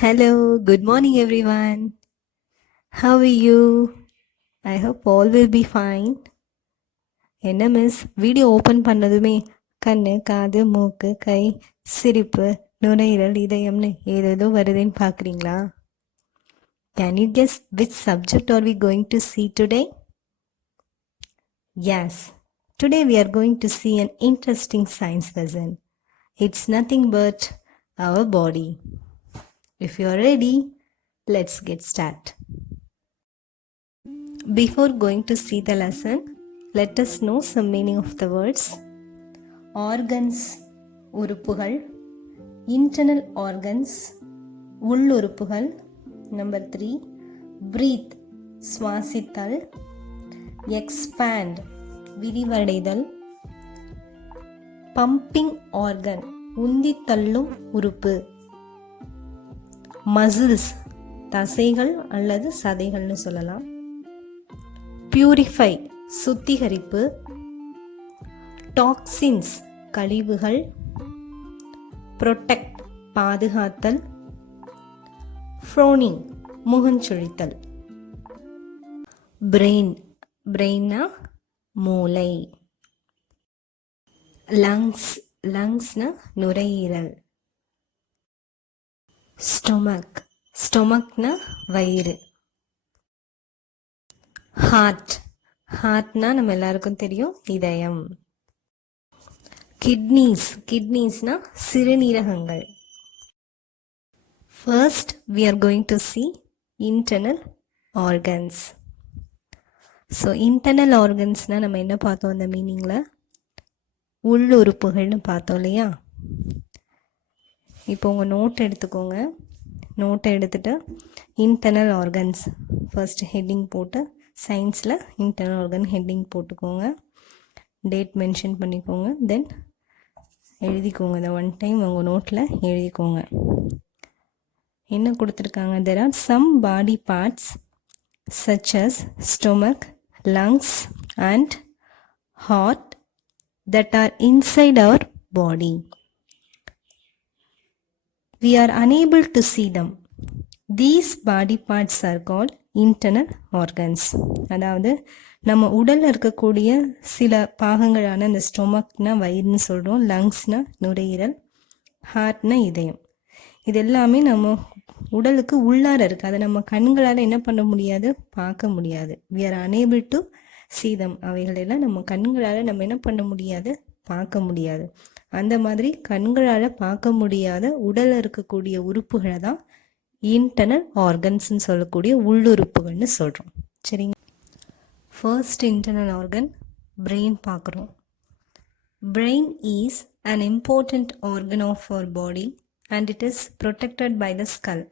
hello, good morning everyone. How are you? I hope all will be fine. என்ன miss video open பண்ணதுமே கண்ணு காது மூக்கு கை சிரிப்பு நுரையீரல் இதயம்னு ஏதேதோ வருதுன்னு பார்க்குறீங்களா? Can you guess which subject are we going to see today? Yes, today we are going to see an interesting science lesson. It's nothing but our body. If you are ready, let's get started. Before going to see the lesson, let us know some meaning of the words. Organs, உறுப்புகள். Internal organs, உள்ளுறுப்புகள். Number 3, breathe, சுவாசித்தல். Expand, விரிவடைதல். Pumping organ, உந்தித்தள்ளும் உறுப்பு. Muscles, தசைகள் அல்லது சதைகள்னு சொல்லலாம். Purify, சுத்திகரிப்பு. Toxins, கழிவுகள். Protect, பாதுகாத்தல். ஃப்ரோனிங், முகஞ்சுழித்தல். Brain, பிரெயின்னா மூளை. லங்ஸ், லங்ஸ்னா நுரையீரல். ஸ்டொமக், ஸ்டொமக்னா வயிறு. ஹார்ட், ஹார்ட்னா நம்ம எல்லாருக்கும் தெரியும் இதயம். Kidneys, கிட்னிஸ்னா சிறுநீரகங்கள். First we are going to see internal organs. So internal organsனா நம்ம என்ன பார்த்தோம் அந்த மீனிங்ல? உள்ளுறுப்புகள்னு பார்த்தோம் இல்லையா? இப்போ உங்கள் நோட் எடுத்துக்கோங்க. நோட்டை எடுத்துகிட்டு இன்டர்னல் ஆர்கன்ஸ் ஃபர்ஸ்ட் ஹெட்டிங் போட்டு சயின்ஸில் இன்டர்னல் ஆர்கன் ஹெட்டிங் போட்டுக்கோங்க. டேட் மென்ஷன் பண்ணிக்கோங்க. தென் எழுதிக்கோங்க. இந்த ஒன் டைம் உங்கள் நோட்டில் எழுதிக்கோங்க. என்ன கொடுத்துருக்காங்க? there are some body parts such as stomach, lungs and heart that are inside our body. We are unable to see them. These body parts are called internal organs. அதாவது நம்ம உடலில் இருக்கக்கூடிய சில பாகங்களான இந்த ஸ்டொமக்னா வயிறுன்னு சொல்கிறோம், லங்ஸ்னா நுரையீரல், ஹார்ட்னா இதயம். இது எல்லாமே நம்ம உடலுக்கு உள்ளார இருக்குது. அதை நம்ம கண்களால் என்ன பண்ண முடியாது, பார்க்க முடியாது. we are unable to see them. அவைகளெல்லாம் நம்ம கண்களால் நம்ம என்ன பண்ண முடியாது, பார்க்க முடியாது. அந்த மாதிரி கண்களால் பார்க்க முடியாத உடலில் இருக்கக்கூடிய உறுப்புகளை தான் இன்டர்னல் ஆர்கன்ஸ்ன்னு சொல்லக்கூடிய உள்ளுறுப்புகள்னு சொல்கிறோம். சரிங்க. ஃபர்ஸ்ட் இன்டர்னல் ஆர்கன் பிரெயின் பார்க்குறோம். Brain is an important organ of our body and it is protected by the skull.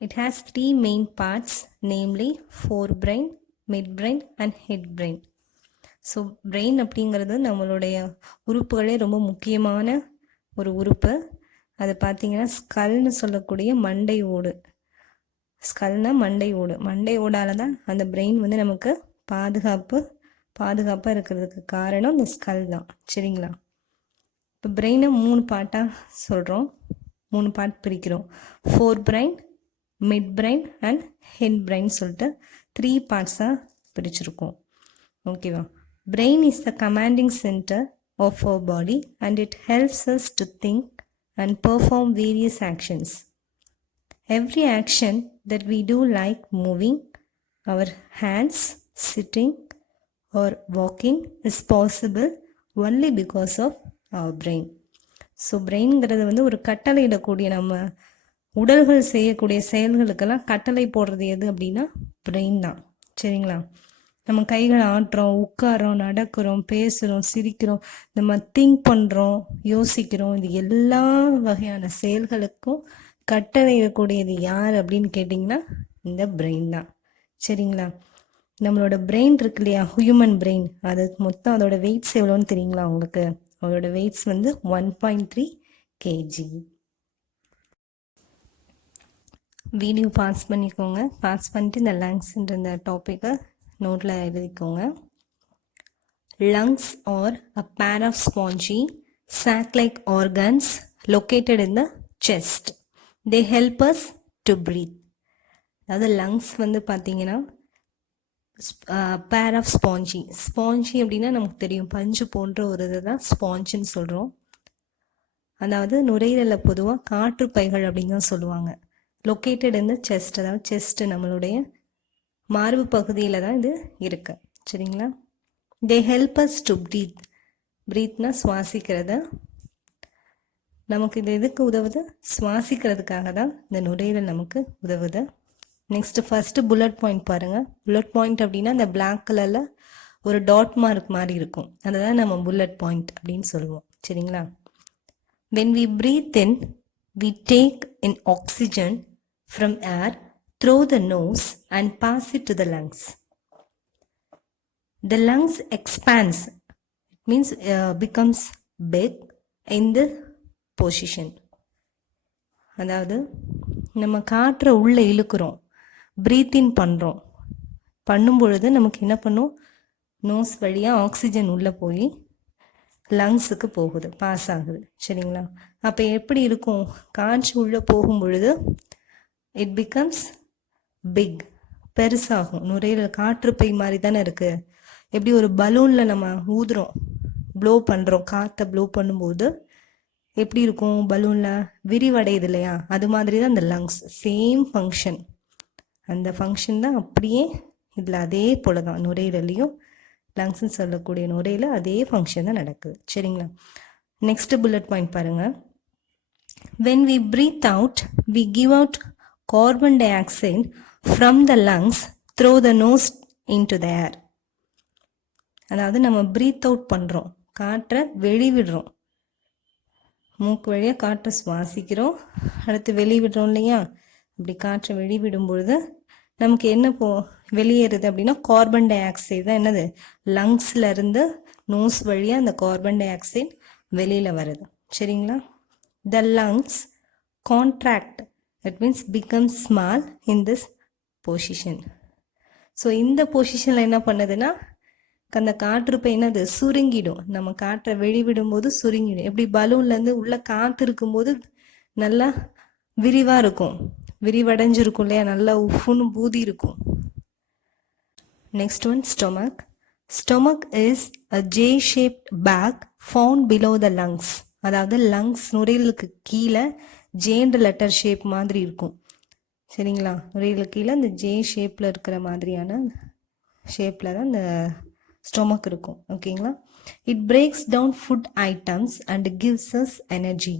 It has 3 main parts, namely forebrain, midbrain and headbrain. So brain அப்படிங்கிறது நம்மளுடைய உறுப்புகளே ரொம்ப முக்கியமான ஒரு உறுப்பு. அது பார்த்திங்கன்னா ஸ்கல்னு சொல்லக்கூடிய மண்டை ஓடு. ஸ்கல்னா மண்டை ஓடு. மண்டை ஓடால் தான் அந்த பிரெயின் வந்து நமக்கு பாதுகாப்பாக இருக்கிறதுக்கு காரணம் இந்த ஸ்கல் தான். சரிங்களா? இப்போ பிரெயினை 3 பார்ட்டாக சொல்கிறோம், 3 பார்ட் பிரிக்கிறோம். Four brain, mid brain and head brain சொல்லிட்டு 3 பார்ட்ஸாக பிரிச்சிருக்கோம். ஓகேவா? Brain is the commanding center of our body and it helps us to think and perform various actions. Every action that we do, like moving our hands, sitting or walking, is possible only because of our brain. So பிரெயின்ங்கிறது வந்து ஒரு கட்டளையிடக்கூடிய, நம்ம உடல்கள் செய்யக்கூடிய செயல்களுக்கெல்லாம் கட்டளை போடுறது எது அப்படின்னா பிரெயின் தான். சரிங்களா? நம்ம கைகளை ஆட்டுறோம், உட்காரோம், நடக்கிறோம், பேசுகிறோம், சிரிக்கிறோம், நம்ம திங்க் பண்ணுறோம், யோசிக்கிறோம். இது எல்லா வகையான செயல்களுக்கும் கட்டளையிடக்கூடியது யார் அப்படின்னு கேட்டிங்கன்னா இந்த பிரெயின் தான். சரிங்களா? நம்மளோட பிரெயின் இருக்கு இல்லையா, ஹியூமன் பிரெயின், அது மொத்தம் அதோட வெயிட்ஸ் எவ்வளோன்னு தெரியுங்களா உங்களுக்கு? அதோட வெயிட்ஸ் வந்து 1.3 kg. வீடியோ பாஸ் பண்ணிக்கோங்க. பாஸ் பண்ணிட்டு இந்த லங்ஸ்ன்ற இந்த டாப்பிக்கை நோட்டில் எழுதிக்கோங்க. Lungs are a pair of spongy sac-like organs located in the chest. They help us to breath. அதாவது லங்ஸ் வந்து பார்த்தீங்கன்னா பேர் ஆஃப் ஸ்பாஞ்சி. ஸ்பாஞ்சி அப்படின்னா நமக்கு தெரியும், பஞ்சு போன்ற ஒரு இதை தான் ஸ்பாஞ்சுன்னு சொல்கிறோம். அதாவது நுரையீரலில் பொதுவாக காற்று பைகள் அப்படின்னு தான் சொல்லுவாங்க. லொக்கேட்டட் இந்த செஸ்ட், அதாவது செஸ்ட்டு நம்மளுடைய மார்பு பகுதியில் தான் இது இருக்கு. சரிங்களா? They help us to breathe. ப்ரீத்னா சுவாசிக்கிறது. நமக்கு இது எதுக்கு உதவுது? சுவாசிக்கிறதுக்காக தான் இந்த நுரையீரல் நமக்கு உதவுது. நெக்ஸ்ட் ஃபர்ஸ்ட் புல்லட் பாயிண்ட் பாருங்க. புல்லட் பாயிண்ட் அப்படின்னா அந்த பிளாக் கலர்ல ஒரு டாட் மார்க் மாதிரி இருக்கும், அதை தான் நம்ம புல்லட் பாயிண்ட் அப்படின்னு சொல்லுவோம். சரிங்களா? when we breathe in, we take in oxygen from air through the nose and pass it to the lungs. The lungs expands, it means becomes big in the position. அதாவது நம்ம காற்றை உள்ளே இழுக்கிறோம், breath இன் பண்ணுறோம். பண்ணும் பொழுது நமக்கு என்ன பண்ணும்? நோஸ் வழியாக ஆக்சிஜன் உள்ளே போய் லங்ஸுக்கு போகுது, பாஸ் ஆகுது. சரிங்களா? அப்போ எப்படி இருக்கும்? காற்று உள்ளே போகும் பொழுது இட் பிகம்ஸ் பிக், பெருசாகும். நுரையீரல் காற்று பை மாதிரி தானே இருக்குது. எப்படி ஒரு பலூனில் நம்ம ஊதுறோம், ப்ளோ பண்ணுறோம், காற்றை ப்ளோ பண்ணும்போது எப்படி இருக்கும்? பலூனில் விரிவடையுது இல்லையா? அது மாதிரி தான் இந்த லங்ஸ். சேம் ஃபங்க்ஷன், அந்த ஃபங்க்ஷன் தான் அப்படியே இதில் அதே போல தான் நுரையீரலையும் லங்ஸ்ன்னு சொல்லக்கூடிய நுரையில் அதே ஃபங்க்ஷன் தான் நடக்குது. சரிங்களா? நெக்ஸ்ட் புல்லட் பாயிண்ட் பாருங்கள். when we breathe out, we give out carbon dioxide from the lungs through the nose into the air. அதாவது நம்ம ப்ரீத் அவுட் பண்ணுறோம், காற்றை வெளிவிடுறோம். மூக்கு வழியாக காற்றை சுவாசிக்கிறோம், அடுத்து வெளிவிடுறோம் இல்லையா? அப்படி காற்றை வெளிவிடும் பொழுது நமக்கு என்ன வெளியேறுது அப்படின்னா கார்பன் டை ஆக்சைடு தான் என்னது? லங்ஸ்ல இருந்து நோஸ் வழியாக அந்த கார்பன் டை ஆக்சைடு வெளியில் வருது. சரிங்களா? The lungs contract, it means become small in this position. So இந்த பொசிஷனில் என்ன பண்ணுதுன்னா அந்த காற்று பை என்னது? சுருங்கிடும். நம்ம காற்றை வெளிவிடும் போது சுருங்கிடும். எப்படி பலூன்லேருந்து உள்ள காற்று இருக்கும்போது நல்லா விரிவாக இருக்கும், விரிவடைஞ்சிருக்கும் இல்லையா? நல்லா உஃப்னு பூதி இருக்கும். Next one stomach. Stomach is a J-shaped bag found below the lungs. அதாவது லங்ஸ் நுரையீரலுக்கு கீழே ஜேன்ற லெட்டர் ஷேப் மாதிரி இருக்கும். சரிங்களா? நுரையீரலுக்கு கீழே இந்த ஜே ஷேப்பில் இருக்கிற மாதிரியான ஷேப்பில் தான் இந்த ஸ்டொமக் இருக்கும். ஓகேங்களா? It breaks down food items and gives us energy.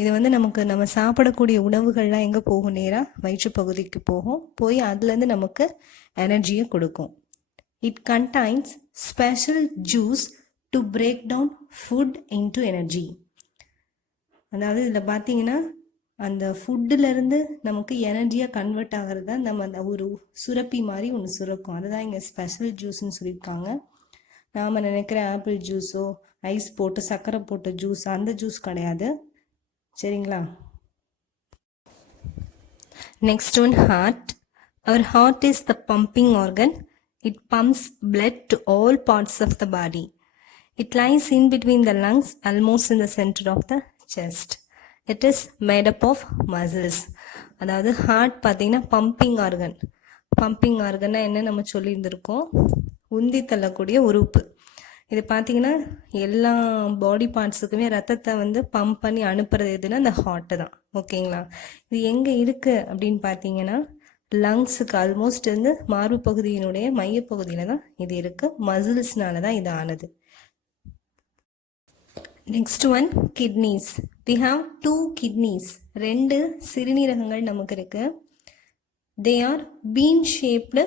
இது வந்து நம்ம சாப்பிடக்கூடிய உணவுகள்லாம் எங்கே போகும்? நேராக வயிற்று பகுதிக்கு போகும், போய் அதுலேருந்து நமக்கு எனர்ஜியை கொடுக்கும். It contains special juice to break down food into energy. அதாவது இதில் பார்த்தீங்கன்னா அந்த ஃபுட்டுலேருந்து நமக்கு எனர்ஜியாக கன்வெர்ட் ஆகிறது தான் நம்ம அந்த ஒரு சுரப்பி மாதிரி ஒன்று சுரக்கும். அதுதான் இங்கே ஸ்பெஷல் ஜூஸ்ன்னு சொல்லியிருக்காங்க. நாம் நினைக்கிற ஆப்பிள் ஜூஸோ ஐஸ் போட்டு சர்க்கரை போட்ட ஜூஸ், அந்த ஜூஸ் கிடையாது. சரிங்களா? Next one heart. Our heart is the pumping organ. It pumps blood to all parts of the body. It lies in between the lungs, almost in the center of the chest. It is made up of muscles. அதாவது heart பார்த்தீங்கன்னா pumping organ. Pumping ஆர்கன்னா என்ன நம்ம சொல்லியிருந்திருக்கோம்? உந்தி தள்ளக்கூடிய உறுப்பு. இது பார்த்தீங்கன்னா எல்லா பாடி பார்ட்ஸுக்குமே ரத்தத்தை வந்து பம்ப் பண்ணி அனுப்புறது எதுனா இந்த ஹார்ட்டு தான். ஓகேங்களா? இது எங்கே இருக்குது அப்படின்னு பார்த்தீங்கன்னா லங்ஸுக்கு ஆல்மோஸ்ட் வந்து மார்பு பகுதியினுடைய மையப்பகுதியில் தான் இது இருக்குது. மசில்ஸ்னால தான் இது ஆனது. Next one kidneys. We have 2 kidneys. 2 சிறுநீரகங்கள் நமக்கு இருக்கு. They are bean shaped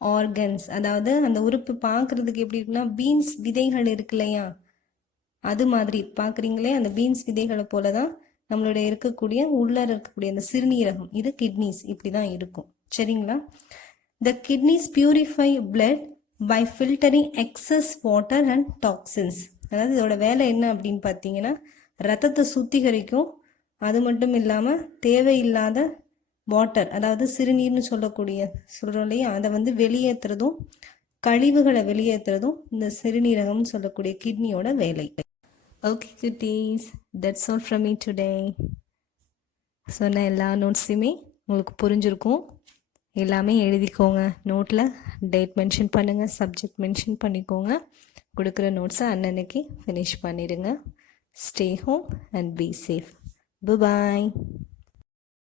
organs. அதாவது அந்த உறுப்பு பார்க்குறதுக்கு எப்படி இருக்குன்னா பீன்ஸ் விதைகள் இருக்கு இல்லையா? அது மாதிரி பார்க்குறீங்களே, அந்த பீன்ஸ் விதைகளை போல தான் நம்மளுடைய இருக்கக்கூடிய உள்ளே இருக்கக்கூடிய அந்த சிறுநீரகம், இது கிட்னிஸ் இப்படி தான் இருக்கும். சரிங்களா? The kidneys purify blood by filtering excess water and toxins. அதாவது இதோட வேலை என்ன அப்படின்னு பார்த்தீங்கன்னா ரத்தத்தை சுத்திகரிக்கும். அது மட்டும் இல்லாமல் தேவையில்லாத வாட்டர், அதாவது சிறுநீர்னு சொல்கிறோம் இல்லையா, அதை வந்து வெளியேற்றுறதும் கழிவுகளை வெளியேற்றுறதும் இந்த சிறுநீரகம்னு சொல்லக்கூடிய கிட்னியோட வேலை. ஓகே குட்டீஸ், that's all from me today. சொன்ன எல்லா நோட்ஸையுமே உங்களுக்கு புரிஞ்சிருக்கும். எல்லாமே எழுதிக்கோங்க. நோட்டில் டேட் மென்ஷன் பண்ணுங்கள், சப்ஜெக்ட் மென்ஷன் பண்ணிக்கோங்க. கொடுக்குற நோட்ஸை அன்னன்னைக்கு ஃபினிஷ் பண்ணிடுங்க. Stay home and be safe. Bye.